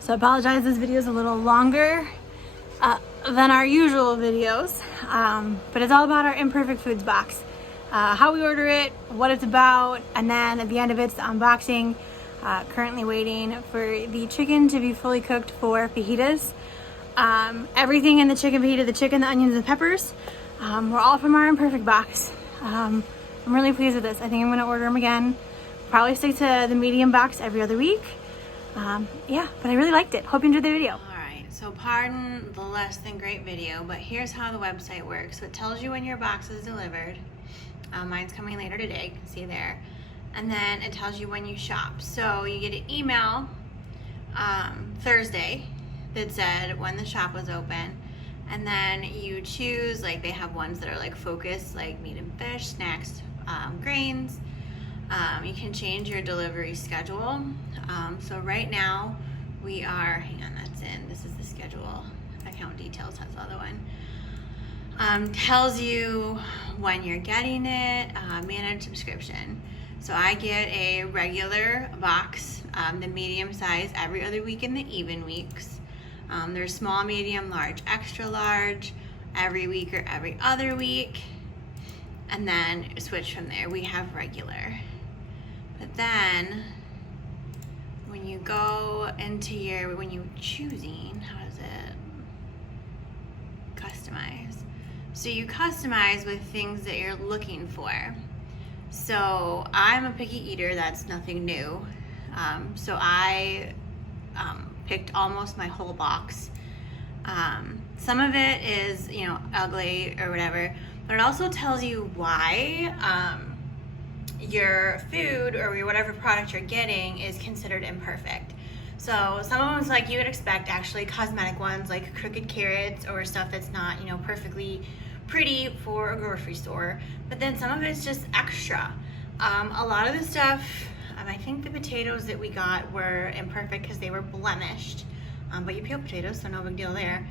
So I apologize, this video is a little longer than our usual videos, but it's all about our Imperfect Foods box. How we order it, what it's about, and then at the end of it's the unboxing. Currently waiting for the chicken to be fully cooked for fajitas. Everything in the chicken fajita, the chicken, the onions, and the peppers, were all from our Imperfect box. I'm really pleased with this. I think I'm gonna order them again. Probably stick to the medium box every other week. Yeah, but I really liked it. Hope you enjoyed the video. Alright, so pardon the less than great video, but here's how the website works. So it tells you when your box is delivered. Mine's coming later today, you can see there. And then it tells you when you shop. So you get an email Thursday that said when the shop was open. And then you choose, like they have ones that are like focused, like meat and fish, snacks, grains. You can change your delivery schedule. So right now we are, hang on, that's in, this is the schedule. Account details, that's the other one. Tells you when you're getting it, manage subscription. So I get a regular box, the medium size, every other week in the even weeks. There's small, medium, large, extra large, every week or every other week. And then switch from there, we have regular. But then, when you go into your, when you're choosing, how does it customize? So you customize with things that you're looking for. So I'm a picky eater, that's nothing new. So I picked almost my whole box. Some of it is, you know, ugly or whatever, but it also tells you why your food or whatever product you're getting is considered imperfect. So some of them's like you would expect, actually cosmetic ones like crooked carrots or stuff that's not, you know, perfectly pretty for a grocery store. But then some of it's just extra. A lot of the stuff, I think the potatoes that we got were imperfect because they were blemished. But you peel potatoes, so no big deal there.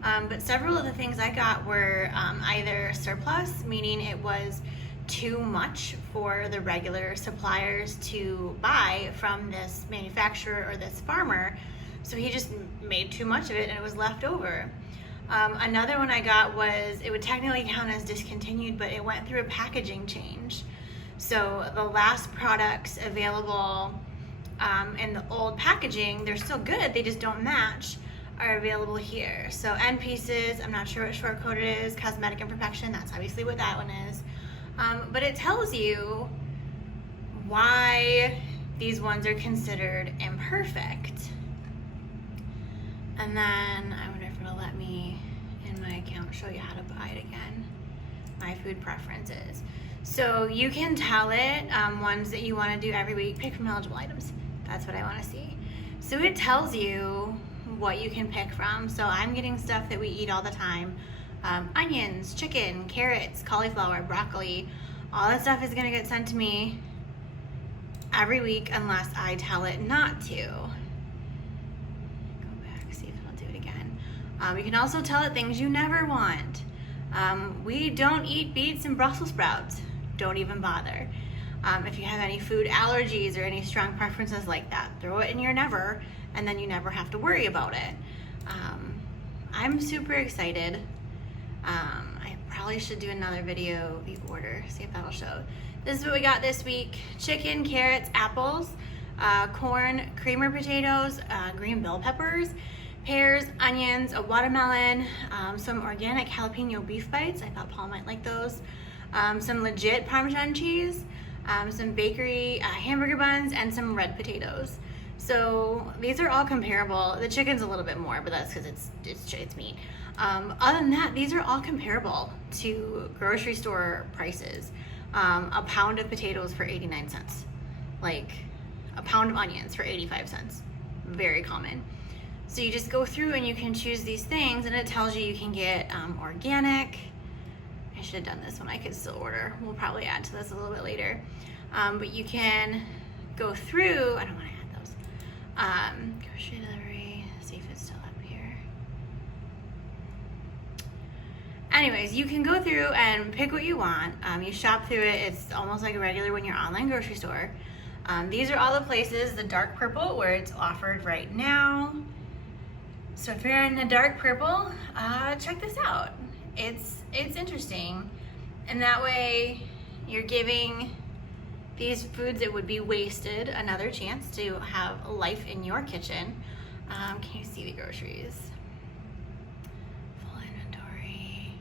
But several of the things I got were either surplus, meaning it was too much for the regular suppliers to buy from this manufacturer or this farmer, so he just made too much of it and it was left over. Another one I got was, it would technically count as discontinued, but it went through a packaging change. So the last products available in the old packaging, they're still good, they just don't match, are available here. So end pieces, I'm not sure what short code it is, cosmetic imperfection, that's obviously what that one is. But it tells you why these ones are considered imperfect. And then I wonder if it'll let me, in my account, show you how to buy it again. My food preferences. So you can tell it ones that you want to do every week, pick from eligible items. That's what I want to see. So it tells you what you can pick from. So I'm getting stuff that we eat all the time. Onions, chicken, carrots, cauliflower, broccoli, all that stuff is gonna get sent to me every week unless I tell it not to. Go back, see if it'll do it again. You can also tell it things you never want. We don't eat beets and Brussels sprouts. Don't even bother. If you have any food allergies or any strong preferences like that, throw it in your never, and then you never have to worry about it. I'm super excited. I probably should do another video, the order, see if that'll show. This is what we got this week. Chicken, carrots, apples, corn, creamer potatoes, green bell peppers, pears, onions, a watermelon, some organic jalapeno beef bites. I thought Paul might like those. Some legit Parmesan cheese, some bakery hamburger buns, and some red potatoes. So these are all comparable. The chicken's a little bit more, but that's because it's meat. Other than that, these are all comparable to grocery store prices. A pound of potatoes for 89 cents. Like a pound of onions for 85 cents. Very common. So you just go through and you can choose these things, and it tells you can get organic. I should have done this when I could still order. We'll probably add to this a little bit later. But you can go through, I don't want to add those. Grocery delivery, see if it's still up here. Anyways, you can go through and pick what you want. You shop through it. It's almost like a regular when you're online grocery store. These are all the places, the dark purple, where it's offered right now. So if you're in the dark purple, check this out. It's interesting. And that way you're giving these foods that would be wasted another chance to have life in your kitchen. Can you see the groceries? Full inventory.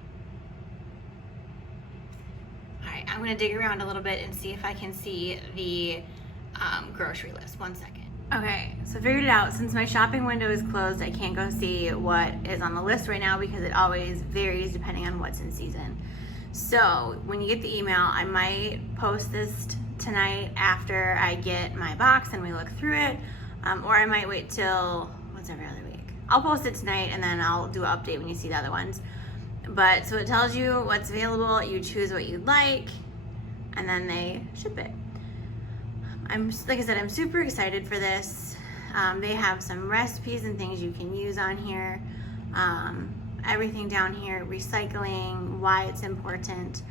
All right, I'm gonna dig around a little bit and see if I can see the grocery list. 1 second. Okay, so I figured it out. Since my shopping window is closed, I can't go see what is on the list right now because it always varies depending on what's in season. So when you get the email, I might post this tonight after I get my box and we look through it, or I might wait till, what's every other week? I'll post it tonight and then I'll do an update when you see the other ones. But so it tells you what's available, you choose what you'd like, and then they ship it. Like I said, I'm super excited for this. They have some recipes and things you can use on here. Everything down here, recycling, why it's important.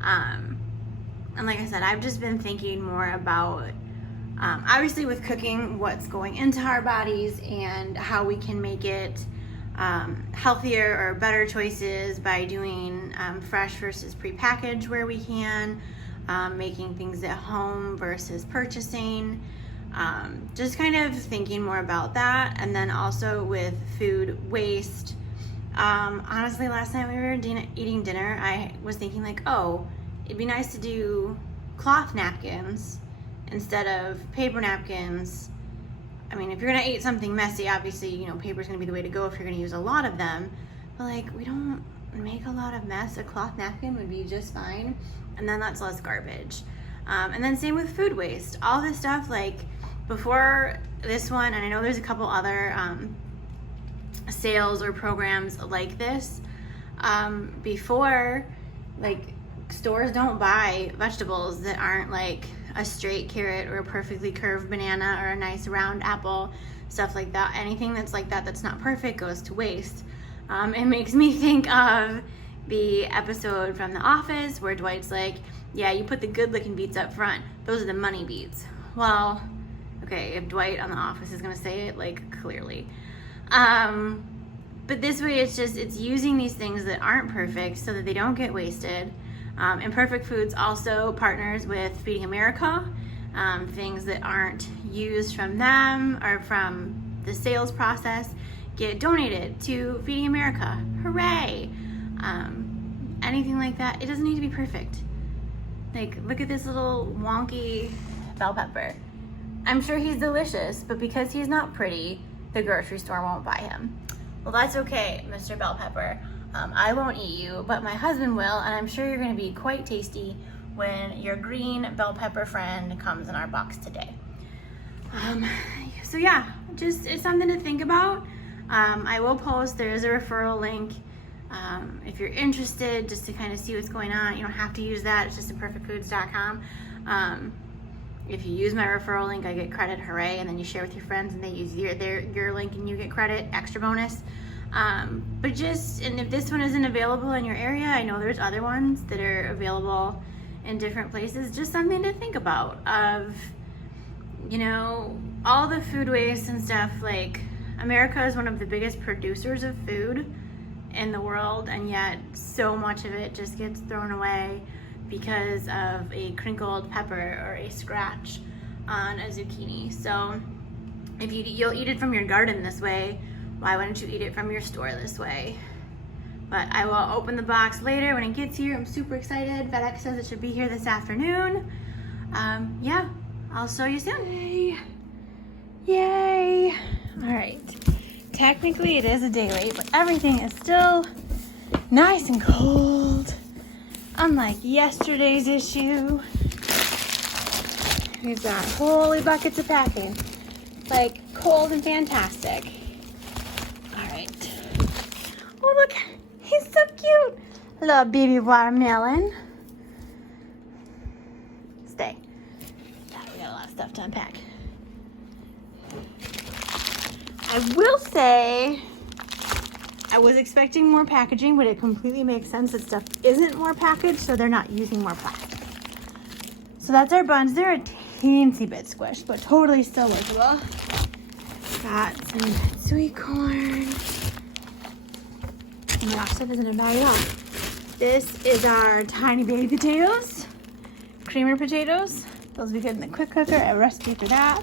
And like I said, I've just been thinking more about, obviously with cooking, what's going into our bodies and how we can make it healthier or better choices by doing fresh versus prepackaged where we can. Making things at home versus purchasing, just kind of thinking more about that. And then also with food waste, honestly last night we were eating dinner, I was thinking like, oh, it'd be nice to do cloth napkins instead of paper napkins. I mean, if you're gonna eat something messy, obviously, you know, paper's gonna be the way to go if you're gonna use a lot of them, but like, we don't make a lot of mess. A cloth napkin would be just fine, and then that's less garbage. And then same with food waste. All this stuff, like before this one, and I know there's a couple other sales or programs like this, before, like stores don't buy vegetables that aren't like a straight carrot or a perfectly curved banana or a nice round apple, stuff like that. Anything that's like that that's not perfect goes to waste. It makes me think of the episode from The Office where Dwight's like, yeah, you put the good looking beets up front. Those are the money beets. Well, okay, if Dwight on The Office is gonna say it, like clearly. But this way it's using these things that aren't perfect so that they don't get wasted. Imperfect Foods also partners with Feeding America. Things that aren't used from them or from the sales process get donated to Feeding America. Hooray! Anything like that, it doesn't need to be perfect. Like, look at this little wonky bell pepper. I'm sure he's delicious, but because he's not pretty, the grocery store won't buy him. Well, that's okay, Mr. Bell Pepper. I won't eat you, but my husband will, and I'm sure you're gonna be quite tasty when your green bell pepper friend comes in our box today. So yeah, just, it's something to think about. I will post, there is a referral link. If you're interested, just to kind of see what's going on, you don't have to use that, it's just imperfectfoods.com. If you use my referral link, I get credit, hooray, and then you share with your friends and they use your link and you get credit, extra bonus. But just, and if this one isn't available in your area, I know there's other ones that are available in different places, just something to think about of, you know, all the food waste and stuff. Like, America is one of the biggest producers of food in the world, and yet so much of it just gets thrown away because of a crinkled pepper or a scratch on a zucchini. So if you'll eat it from your garden this way, why wouldn't you eat it from your store this way? But I will open the box later when it gets here. I'm super excited. FedEx says it should be here this afternoon. Yeah, I'll show you soon. Yay. Yay. All right. Technically it is a day late, but everything is still nice and cold. Unlike yesterday's issue. We've got holy buckets of packing. Like, cold and fantastic. All right. Oh, look, he's so cute. Little baby watermelon. Stay. We got a lot of stuff to unpack. I will say, I was expecting more packaging, but it completely makes sense that stuff isn't more packaged, so they're not using more plastic. So that's our buns. They're a teensy bit squished, but totally still workable. Got some sweet corn. And the stuff isn't a bag at all. This is our tiny baby potatoes, creamer potatoes. Those will be good in the quick cooker, a recipe for that.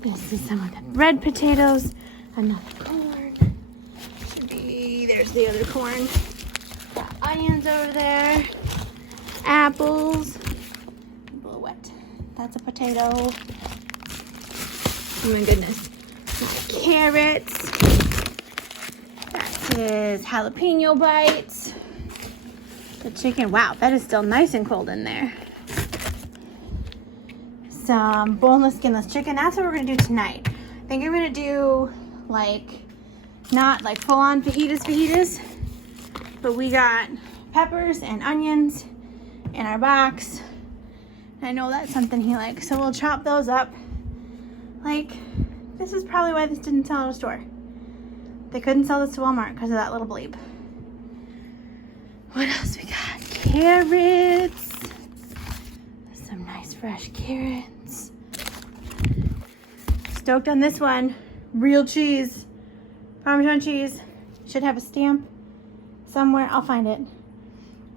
This is some of the red potatoes, another corn. Should be, there's the other corn. Got onions over there, apples, a little wet. That's a potato. Oh my goodness. Got carrots. That is jalapeno bites. The chicken, wow, that is still nice and cold in there. Some boneless, skinless chicken. That's what we're gonna do tonight. I think I'm gonna do like, not like full-on fajitas, but we got peppers and onions in our box. I know that's something he likes, so we'll chop those up. Like, this is probably why this didn't sell at a store. They couldn't sell this to Walmart because of that little bleep. What else we got? Carrots. Some nice fresh carrots. Stoked on this one. Real cheese. Parmesan cheese. Should have a stamp somewhere. I'll find it.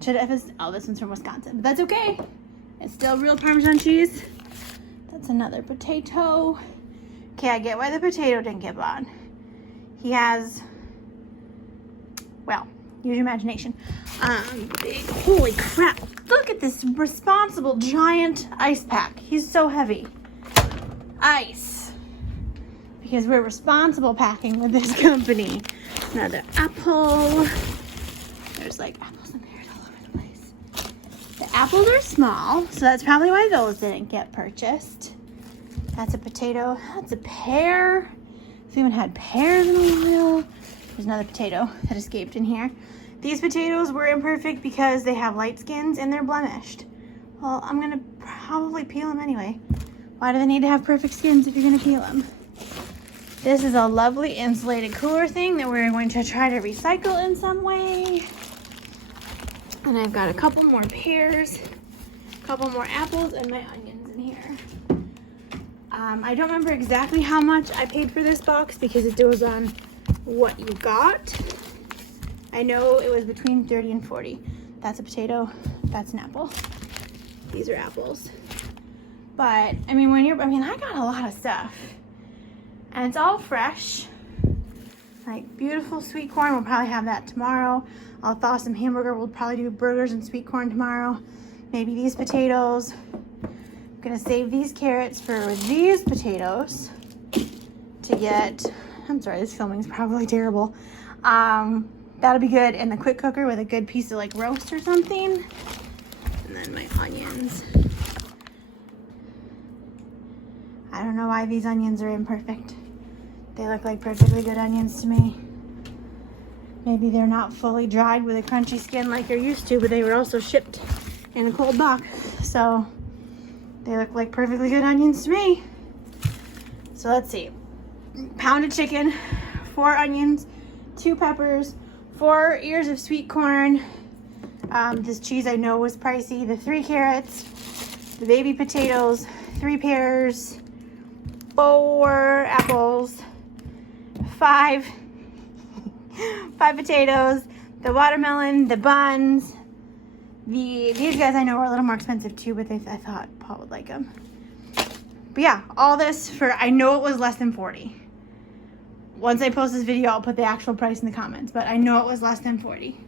Should have oh, this one's from Wisconsin, but that's okay. It's still real Parmesan cheese. That's another potato. Okay, I get why the potato didn't get bought. He has, well, use your imagination. Big, holy crap. Look at this responsible giant ice pack. He's so heavy. Ice. Because we're responsible packing with this company. Another apple. There's like apples in there all over the place. The apples are small, so that's probably why those didn't get purchased. That's a potato. That's a pear. We haven't had pears in a while. There's another potato that escaped in here. These potatoes were imperfect because they have light skins and they're blemished. Well, I'm gonna probably peel them anyway. Why do they need to have perfect skins if you're gonna peel them? This is a lovely insulated cooler thing that we're going to try to recycle in some way. And I've got a couple more pears, a couple more apples, and my onions in here. I don't remember exactly how much I paid for this box because it goes on what you got. I know it was between 30 and 40. That's a potato, that's an apple. These are apples. But, I mean, I got a lot of stuff. And it's all fresh. Like beautiful sweet corn, we'll probably have that tomorrow. I'll thaw some hamburger, we'll probably do burgers and sweet corn tomorrow. Maybe these potatoes. Gonna save these carrots for these potatoes to get, I'm sorry, this filming is probably terrible. That'll be good in the quick cooker with a good piece of like roast or something. And then my onions. I don't know why these onions are imperfect. They look like perfectly good onions to me. Maybe they're not fully dried with a crunchy skin like you're used to, but they were also shipped in a cold box. So they look like perfectly good onions to me. So let's see. Pounded chicken, 4 onions, 2 peppers, 4 ears of sweet corn. This cheese I know was pricey. The 3 carrots, the baby potatoes, 3 pears, 4 apples, 5 potatoes, the watermelon, the buns. These guys I know are a little more expensive too, but I thought Paul would like them. But yeah, all this for, I know it was less than 40. Once I post this video, I'll put the actual price in the comments, but I know it was less than 40.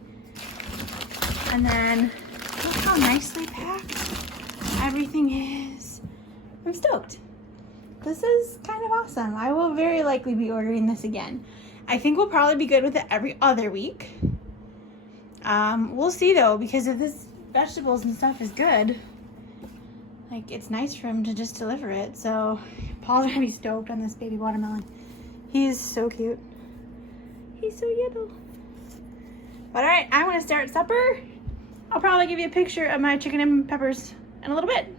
And then, look how nicely packed everything is. I'm stoked. This is kind of awesome. I will very likely be ordering this again. I think we'll probably be good with it every other week. We'll see though, because if this vegetables and stuff is good, like it's nice for him to just deliver it. So Paul's gonna be stoked on this baby watermelon. He's so cute. He's so little. But all right, I'm gonna start supper. I'll probably give you a picture of my chicken and peppers in a little bit.